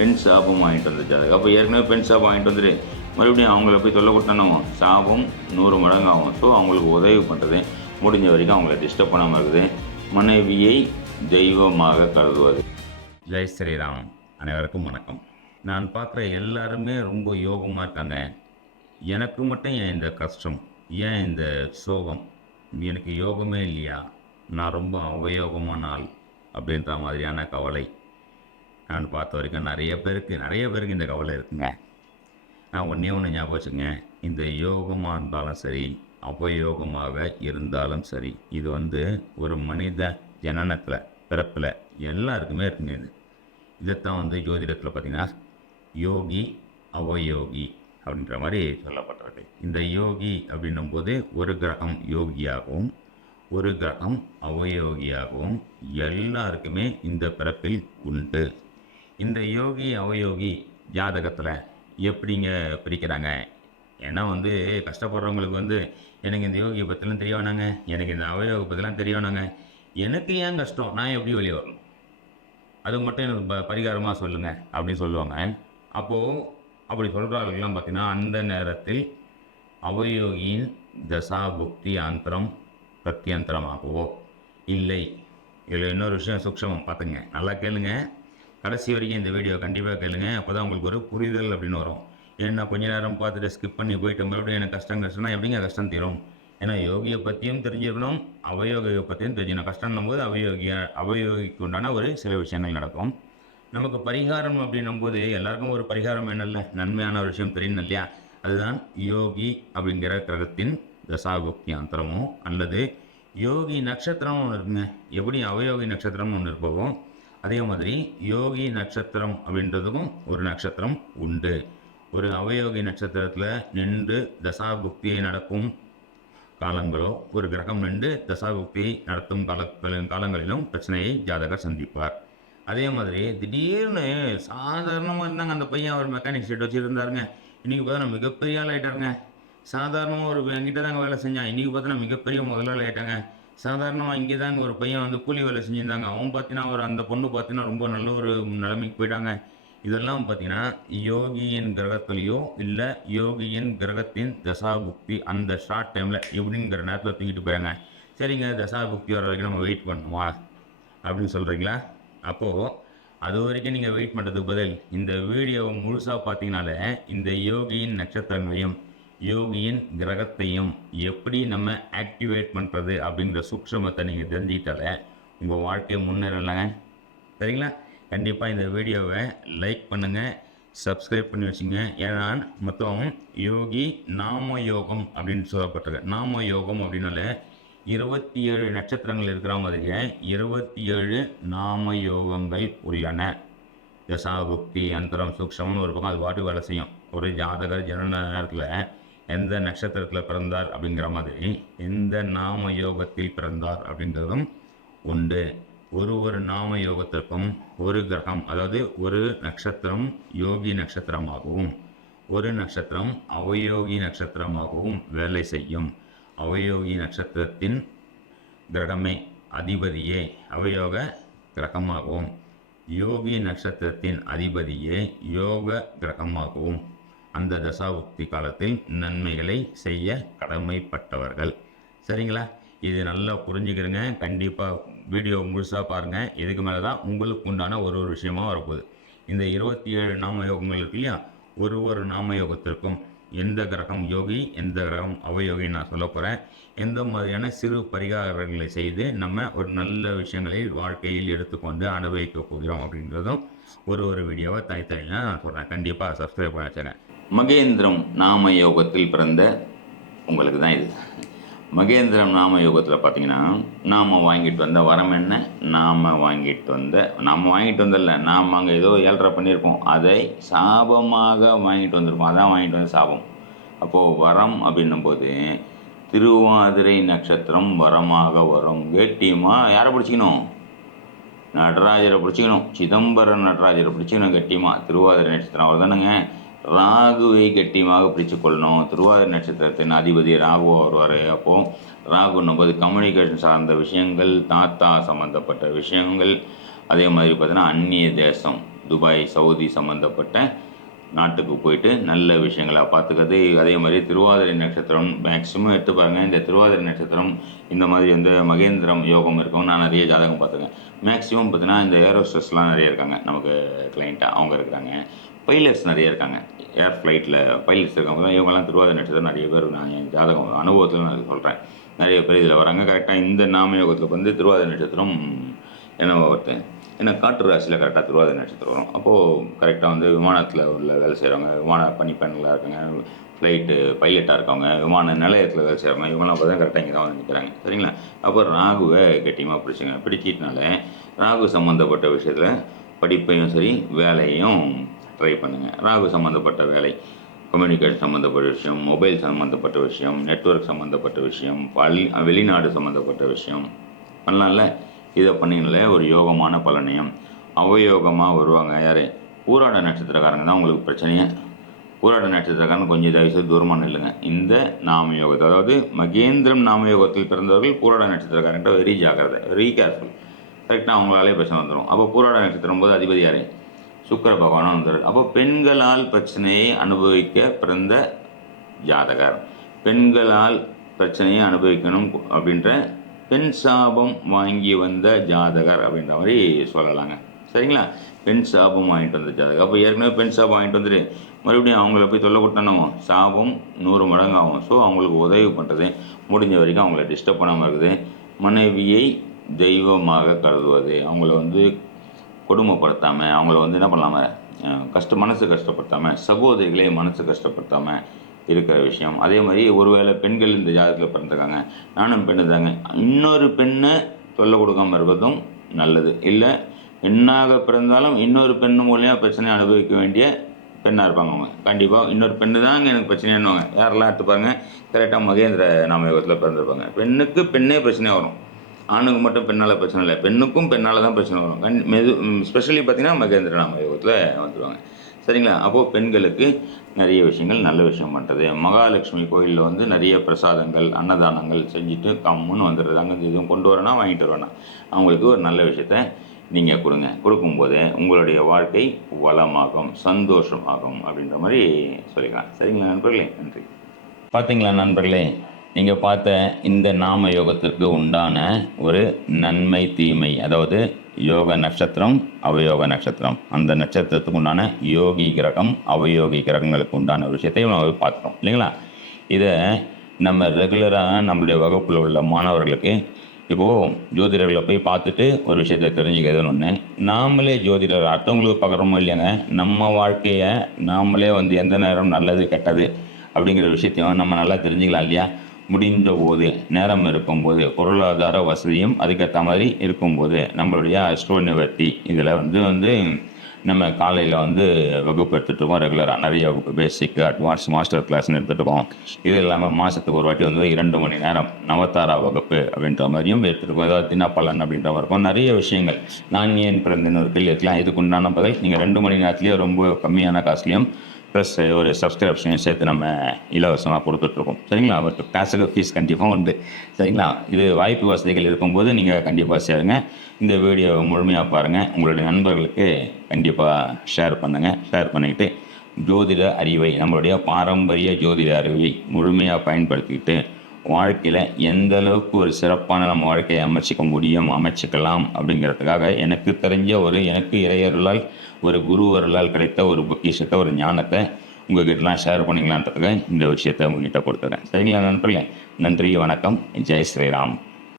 பெண் சாபம் வாங்கிட்டு வந்த ஜாதகம். அப்போ ஏற்கனவே பெண் சாபம் வாங்கிட்டு வந்துட்டு மறுபடியும் அவங்கள போய் தொல்லை கொடுத்தானோ சாபம் 100 மடங்கு ஆகும். ஸோ அவங்களுக்கு உதவி பண்ணுறது, முடிஞ்ச வரைக்கும் அவங்கள டிஸ்டர்ப் பண்ணாமல் இருக்குது. மனைவியை தெய்வமாக கருதுவது. ஜெய் ஸ்ரீராம். அனைவருக்கும் வணக்கம். நான் பார்க்குற எல்லாருமே ரொம்ப யோகமாக இருக்காங்க. எனக்கு மட்டும் ஏன் இந்த கஷ்டம், ஏன் இந்த சோகம், எனக்கு யோகமே இல்லையா, நான் ரொம்ப அவயோகமான ஆள் அப்படின்ற மாதிரியான கவலை நான் பார்த்த வரைக்கும் நிறைய பேருக்கு இந்த கவலை இருக்குங்க. நான் ஒன்றே ஞாபகம் வச்சுங்க, இந்த யோகமாக இருந்தாலும் சரி, அவயோகமாக இருந்தாலும் சரி, இது ஒரு மனித ஜனனத்தில், பிறப்பில் எல்லாருக்குமே இருக்குங்க. இதைத்தான் ஜோதிடத்தில் பார்த்திங்கன்னா யோகி அவயோகி அப்படின்ற மாதிரி சொல்லப்பட்டிருக்கு. இந்த யோகி அப்படின்னும் போது ஒரு கிரகம் யோகியாகவும் ஒரு கிரகம் அவயோகியாகவும் எல்லாருக்குமே இந்த பிறப்பில் உண்டு. இந்த யோகி அவயோகி ஜாதகத்தில் எப்படிங்க பிரிக்கிறாங்க? ஏன்னா கஷ்டப்படுறவங்களுக்கு எனக்கு இந்த யோகியை பற்றிலாம் தெரிய வேணாங்க, எனக்கு இந்த அவயோக பற்றிலாம் தெரிய வேணாங்க, எனக்கு ஏன் கஷ்டம், நான் எப்படி வெளியே வரணும், அது மட்டும் எனக்கு பரிகாரமாக சொல்லுங்கள் அப்படின்னு சொல்லுவாங்க. அப்போது அப்படி சொல்கிறார்கள்லாம் பார்த்திங்கன்னா அந்த நேரத்தில் அவயோகியின் தசா புக்தி அந்தரம் பிரத்யந்தரமாகவோ இல்லை. இதில் இன்னொரு விஷயம் சூக்ஷமம் பார்த்துங்க, நல்லா கேளுங்க, கடைசி வரைக்கும் இந்த வீடியோ கண்டிப்பாக கேளுங்க. அப்போ தான் உங்களுக்கு ஒரு புரிதல் அப்படின்னு வரும். ஏன்னா கொஞ்ச நேரம் பார்த்துட்டு ஸ்கிப் பண்ணி போயிட்டு மறுபடியும் எனக்கு கஷ்டம்னா எப்படிங்க கஷ்டம் தீரும்? ஏன்னா யோகியை பற்றியும் தெரிஞ்சுக்கணும், அவயோகியை பற்றியும் தெரிஞ்சுக்கணும். கஷ்டம்னும் போது அவயோகிக்கு உண்டான ஒரு சில விஷயங்கள் நடக்கும். நமக்கு பரிகாரம் அப்படின்னும் போது எல்லாருக்கும் ஒரு பரிகாரம் என்னல்ல, நன்மையான ஒரு விஷயம் தெரியணும் இல்லையா? அதுதான் யோகி அப்படிங்கிற கிரகத்தின் தசாபுக்தி அந்தரமோ அல்லது யோகி நட்சத்திரமும் ஒன்று இருக்குங்க. எப்படி அவயோகி நட்சத்திரம்னு ஒன்று இருப்போம், அதே மாதிரி யோகி நட்சத்திரம் அப்படின்றதுக்கும் ஒரு நட்சத்திரம் உண்டு. ஒரு அவயோகி நட்சத்திரத்தில் நின்று தசாபுக்தியை நடக்கும் காலங்களோ, ஒரு கிரகம் நின்று தசாபுக்தியை நடத்தும் காலங்களிலும் பிரச்சனையை ஜாதகர் சந்திப்பார். அதே மாதிரி திடீர்னு சாதாரணமாக இருந்தாங்க அந்த பையன், அவர் மெக்கானிக் செட் வச்சுருந்தாருங்க, இன்றைக்கி பார்த்தா மிகப்பெரிய ஆள் ஆகிட்டாருங்க. சாதாரணமாக ஒரு என்கிட்ட தாங்க வேலை செஞ்சான், இன்றைக்கி பார்த்தா மிகப்பெரிய முதலாளி ஆகிட்டாங்க. சாதாரணமாக இங்கே தாங்க ஒரு பையன் கூலி வேலை செஞ்சுருந்தாங்க, அவன் பார்த்தீங்கன்னா அந்த பொண்ணு பார்த்தீங்கன்னா ரொம்ப நல்ல ஒரு நிலைமைக்கு போயிட்டாங்க. இதெல்லாம் பார்த்தீங்கன்னா யோகியின் கிரகத்துலேயோ இல்லை யோகியின் கிரகத்தின் தசாபுக்தி அந்த ஷார்ட் டைமில் எப்படிங்கிற நேரத்தில் தூக்கிட்டு போயாங்க. சரிங்க, தசாபுக்தி வர வரைக்கும் நம்ம வெயிட் பண்ணுமா அப்படின்னு சொல்கிறீங்களா? அப்போது அது வரைக்கும் நீங்கள் வெயிட் பண்ணுறதுக்கு பதில் இந்த வீடியோவை முழுசாக பார்த்தீங்கனாலே இந்த யோகியின் நட்சத்திரங்களையும் யோகியின் கிரகத்தையும் எப்படி நம்ம ஆக்டிவேட் பண்ணுறது அப்படிங்கிற சூக்ஷமத்தை நீங்கள் தெரிஞ்சுக்கிட்டாலே உங்கள் வாழ்க்கையை முன்னேறலாங்க. சரிங்களா? கண்டிப்பாக இந்த வீடியோவை லைக் பண்ணுங்கள், சப்ஸ்கிரைப் பண்ணி வச்சுங்க. ஏன்னா மொத்தம் யோகி நாம யோகம் அப்படின்னு சொல்லப்பட்டிருக்கு. நாம யோகம் அப்படின்னாலே 27 நட்சத்திரங்கள் இருக்கிற மாதிரியே 27 நாம யோகங்கள் உள்ளன. தசாபுக்தி அந்தரம் சூக்ஷம்னு ஒரு பக்கம் அது பாட்டு வேலை செய்யும். ஒரு ஜாதகர் ஜனன நேரத்தில் எந்த நட்சத்திரத்தில் பிறந்தார் அப்படிங்கிற மாதிரி எந்த நாம யோகத்தில் பிறந்தார் அப்படிங்கிறதும் உண்டு. ஒரு நாம யோகத்திற்கும் ஒரு கிரகம், அதாவது ஒரு நட்சத்திரம் யோகி நட்சத்திரமாகவும் ஒரு நட்சத்திரம் அவயோகி நட்சத்திரமாகவும் வேலை செய்யும். அவயோகி நட்சத்திரத்தின் கிரகமே அதிபதியே அவயோக கிரகமாகவும் யோகி நட்சத்திரத்தின் அதிபதியே யோக கிரகமாகவும் அந்த தசாபுக்தி காலத்தில் நன்மைகளை செய்ய கடமைப்பட்டவர்கள். சரிங்களா? இது நல்லா புரிஞ்சுக்கிறங்க. கண்டிப்பாக வீடியோ முழுசாக பாருங்கள். இதுக்கு மேலே தான் உங்களுக்கு உண்டான ஒரு விஷயமாக வரப்போகுது. இந்த 27 நாமயோகங்கள் இருக்கு இல்லையா, ஒரு நாமயோகத்திற்கும் எந்த கிரகம் யோகி எந்த கிரகம் அவயோகி நான் சொல்ல போகிறேன். எந்த மாதிரியான சிறு பரிகாரங்களை செய்து நம்ம ஒரு நல்ல விஷயங்களை வாழ்க்கையில் எடுத்துக்கொண்டு அனுபவிக்க போகிறோம் அப்படின்றதும் ஒரு வீடியோவை தனித்தனியாக நான் சொல்கிறேன். கண்டிப்பாக சப்ஸ்கிரைப் பண்ண வச்சுருக்கேன். மகேந்திரம் நாம யோகத்தில் பிறந்த உங்களுக்கு தான் இது. மகேந்திரம் நாம யோகத்தில் பார்த்தீங்கன்னா நாம் வாங்கிட்டு வந்த வரம் என்ன, நாம் வாங்கிட்டு வந்தல நாம் அங்கே ஏதோ 7.5 பண்ணியிருப்போம், அதை சாபமாக வாங்கிட்டு வந்திருப்போம். அதான் வாங்கிட்டு வந்த சாபம். அப்போது வரம் அப்படின்னும் போது திருவாதிரை நட்சத்திரம் வரமாக வரும். கெட்டியமாக யாரை பிடிச்சிக்கணும்? நடராஜரை பிடிச்சிக்கணும். சிதம்பரம் நடராஜரை பிடிச்சிக்கணும் கெட்டியமாக. திருவாதிரை நட்சத்திரம் அவர் தானுங்க. ராகுவை கெட்டியமாக பிரித்து கொள்ளணும். திருவாதிரை நட்சத்திரத்தின் அதிபதி ராகு வருவார். அப்போது ராகுன்னும் போது கம்யூனிகேஷன் சார்ந்த விஷயங்கள், தாத்தா சம்மந்தப்பட்ட விஷயங்கள், அதே மாதிரி பார்த்தீங்கன்னா அந்நிய தேசம், துபாய், சவுதி சம்மந்தப்பட்ட நாட்டுக்கு போயிட்டு நல்ல விஷயங்களை பார்த்துக்கிறது. அதே மாதிரி திருவாதிரை நட்சத்திரம் மேக்ஸிமம் எடுத்து பாருங்கள். இந்த திருவாதிரை நட்சத்திரம் இந்த மாதிரி வந்து மகேந்திரம் யோகம் இருக்கவங்க நான் நிறைய ஜாதகம் பார்த்துருக்கேன். மேக்ஸிமம் பார்த்தீங்கன்னா இந்த ஏரோஸ்ட்ரெஸ்லாம் நிறைய இருக்காங்க, நமக்கு கிளைண்ட்டாக அவங்க இருக்கிறாங்க. பைலட்ஸ் நிறைய இருக்காங்க, ஏர் ஃப்ளைட்டில் பைலட்ஸ் இருக்கவங்க தான். இவங்கெல்லாம் திருவாதிரை நட்சத்திரம் நிறைய பேர் நான் என் ஜாதகம் அனுபவத்தில் நான் சொல்கிறேன். நிறைய பேர் இதில் வராங்க. கரெக்டாக இந்த நாம யோகத்தில் வந்து திருவாதிரை நட்சத்திரம் என்னவோ ஒருத்தன் ஏன்னா காற்று ராசியில் கரெக்டாக திருவாதிரை நட்சத்திரம் வரும். அப்போது கரெக்டாக வந்து விமானத்தில் உள்ள வேலை செய்கிறவங்க, விமான பணிப்பெண்களாக இருக்காங்க, ஃப்ளைட்டு பைலட்டாக இருக்கவங்க, விமான நிலையத்தில் வேலை செய்கிறவங்க, இவங்களாம் பார்த்தா கரெக்டாக இங்கே தான் வந்து நிற்கிறாங்க. சரிங்களா? அப்போ ராகுவை கெட்டியமாக பிடிச்சிங்க. பிடிச்சிட்டனால ராகு சம்மந்தப்பட்ட விஷயத்தில் படிப்பையும் சரி வேலையும் ட்ரை பண்ணுங்கள். ராகு சம்மந்தப்பட்ட வேலை, கம்யூனிகேஷன் சம்மந்தப்பட்ட விஷயம், மொபைல் சம்மந்தப்பட்ட விஷயம், நெட்வொர்க் சம்மந்தப்பட்ட விஷயம், வெளிநாடு சம்மந்தப்பட்ட விஷயம் பண்ணலாம்ல. இதை பண்ணினாலே ஒரு யோகமான பலனையும் அவயோகமாக வருவாங்க. யார்? பூராட நட்சத்திரக்காரங்க தான் உங்களுக்கு பிரச்சனையே. பூராட நட்சத்திரக்காரங்க கொஞ்சம் தயவுசெய்து தூரமாக நில்லுங்க. இந்த நாமயோகத்தை, அதாவது மகேந்திரம் நாமயோகத்தில் பிறந்தவர்கள் பூராட நட்சத்திரக்காரங்கிட்ட வெரி ஜாக்கிரதை, வெரி கேர்ஃபுல். கரெக்டாக அவங்களாலே பிரச்சனை வந்துடும். அப்போ பூராட நட்சத்திரம் போது அதிபதி யார்? சுக்கிர பகவானும் வந்துடும். அப்போ பெண்களால் பிரச்சனையை அனுபவிக்க பிறந்த ஜாதகர், பெண்களால் பிரச்சனையை அனுபவிக்கணும் அப்படின்ற பெண் சாபம் வாங்கி வந்த ஜாதகர் அப்படின்ற மாதிரி சொல்லலாங்க. சரிங்களா? பெண் சாபம் வாங்கிட்டு வந்த ஜாதகர். அப்போ ஏற்கனவே பெண் சாபம் வாங்கிட்டு வந்துட்டு மறுபடியும் அவங்கள போய் தொல்லை கொடுத்தானோ சாபம் 100 மடங்கு ஆகும். ஸோ அவங்களுக்கு உதவி பண்ணுறது, முடிஞ்ச வரைக்கும் அவங்கள டிஸ்டர்ப் பண்ணாமல் இருக்குது. மனைவியை தெய்வமாக கருதுவது, அவங்கள வந்து கொடுமைப்படுத்தாமல், அவங்கள வந்து என்ன பண்ணலாமல் மனசு கஷ்டப்படுத்தாமல், சகோதரிகளே மனசு கஷ்டப்படுத்தாமல் இருக்கிற விஷயம். அதே மாதிரி ஒருவேளை பெண்கள் இந்த ஜாதகத்தில் பிறந்திருக்காங்க, நானும் பெண்ணு தாங்க, இன்னொரு பெண்ணை தொல்லை கொடுக்காமல் இருப்பதும் நல்லது. இல்லை பெண்ணாக பிறந்தாலும் இன்னொரு பெண்ணு மூலியம் பிரச்சனையை அனுபவிக்க வேண்டிய பெண்ணாக இருப்பாங்க. அவங்க கண்டிப்பாக இன்னொரு பெண்ணு தாங்க எனக்கு பிரச்சனையானுவாங்க. யாரெல்லாம் எடுத்துப்பாங்க? கரெக்டாக மகேந்திர நாமயோகத்தில் பிறந்திருப்பாங்க. பெண்ணுக்கு பெண்ணே பிரச்சனையாக வரும். ஆணுக்கு மட்டும் பெண்ணால் பிரச்சனை இல்லை, பெண்ணுக்கும் பெண்ணால் தான் பிரச்சனை வரும். ஸ்பெஷலி பார்த்திங்கன்னா மகேந்திர நாமயோகத்தில் வந்துடுவாங்க. சரிங்களா? அப்போது பெண்களுக்கு நிறைய விஷயங்கள் நல்ல விஷயம் பண்ணுறது. மகாலட்சுமி கோயிலில் வந்து நிறைய பிரசாதங்கள், அன்னதானங்கள் செஞ்சுட்டு கம்முன்னு வந்துடுறது. அங்கே இதுவும் கொண்டு வரேன்னா வாங்கிட்டு வரேன்னா அவங்களுக்கு ஒரு நல்ல விஷயத்த நீங்கள் கொடுங்க. கொடுக்கும்போது உங்களுடைய வாழ்க்கை வளமாகும், சந்தோஷமாகும் அப்படின்ற மாதிரி சொல்லிக்கலாம். சரிங்களா நண்பர்களே? நன்றி. பார்த்தீங்களா நண்பர்களே, நீங்கள் பார்த்த இந்த நாம யோகத்திற்கு உண்டான ஒரு நன்மை தீமை, அதாவது யோக நட்சத்திரம், அவயோக நட்சத்திரம், அந்த நட்சத்திரத்துக்கு உண்டான யோகி கிரகம், அவயோகி கிரகங்களுக்கு உண்டான விஷயத்தையும் நம்ம பார்க்குறோம் இல்லைங்களா? இதை நம்ம ரெகுலராக நம்மளுடைய வகுப்பில் உள்ள மாணவர்களுக்கு இப்போது ஜோதிடர்களை போய் பார்த்துட்டு ஒரு விஷயத்தை தெரிஞ்சுக்கிறதுன்னு ஒன்று, நாமளே ஜோதிடர் அடுத்தவங்களுக்கு பார்க்குறோமோ இல்லையாங்க, நம்ம வாழ்க்கையை நாமளே வந்து எந்த நேரம் நல்லது கெட்டது அப்படிங்கிற விஷயத்தையும் நம்ம நல்லா தெரிஞ்சுக்கலாம் இல்லையா? முடிந்த போது, நேரம் இருக்கும்போது, பொருளாதார வசதியும் அதுக்கேற்ற மாதிரி இருக்கும்போது நம்மளுடைய அஸ்ட்ரோ நிவர்த்தி இதில் வந்து நம்ம காலையில் வந்து வகுப்பு எடுத்துகிட்ருக்கோம். ரெகுலராக நிறைய வகுப்பு, பேசிக், அட்வான்ஸ், மாஸ்டர் கிளாஸ்னு எடுத்துகிட்ருக்கோம். இது இல்லாமல் மாதத்துக்கு ஒரு வாட்டி வந்து 2 மணி நேரம் நவதாரா வகுப்பு அப்படின்ற மாதிரியும் எடுத்துகிட்ருக்கோம். ஏதாவது தினப்பலன் அப்படின்ற மாதிரி இருக்கும். நிறைய விஷயங்கள், நான் ஏன் பிறந்தேன்னு ஒரு கேள்வி இருக்கலாம். இதுக்கு உண்டான பதில் நீங்கள் 2 மணி நேரத்துலேயே ரொம்ப கம்மியான காசுலேயும் ப்ளஸ் ஒரு சப்ஸ்கிரிப்ஷனையும் சேர்த்து நம்ம இலவசமாக கொடுத்துட்ருக்கோம். சரிங்களா? பட் கிளாஸுக்கு ஃபீஸ் கண்டிப்பாக உண்டு. சரிங்களா? இது வாய்ப்பு வசதிகள் இருக்கும்போது நீங்கள் கண்டிப்பாக சேருங்க. இந்த வீடியோ முழுமையாக பாருங்கள். உங்களுடைய நண்பர்களுக்கு கண்டிப்பாக ஷேர் பண்ணுங்கள். ஷேர் பண்ணிக்கிட்டு ஜோதிட அறிவை, நம்மளுடைய பாரம்பரிய ஜோதிட அறிவை முழுமையாக பயன்படுத்திக்கிட்டு வாழ்க்கையில் எந்த அளவுக்கு ஒரு சிறப்பான நம்ம வாழ்க்கையை அமைச்சிக்கலாம் அப்படிங்கிறதுக்காக எனக்கு தெரிஞ்ச எனக்கு இறையருளால், ஒரு குருவருளால் கிடைத்த ஒரு பொக்கிஷத்தை, ஒரு ஞானத்தை உங்ககிட்டலாம் ஷேர் பண்ணிக்கலான்றதுக்காக இந்த விஷயத்தை உங்ககிட்ட கொடுத்துறேன். சரிங்களா நண்பர்களே? நன்றி, வணக்கம், ஜெய் ஸ்ரீராம்.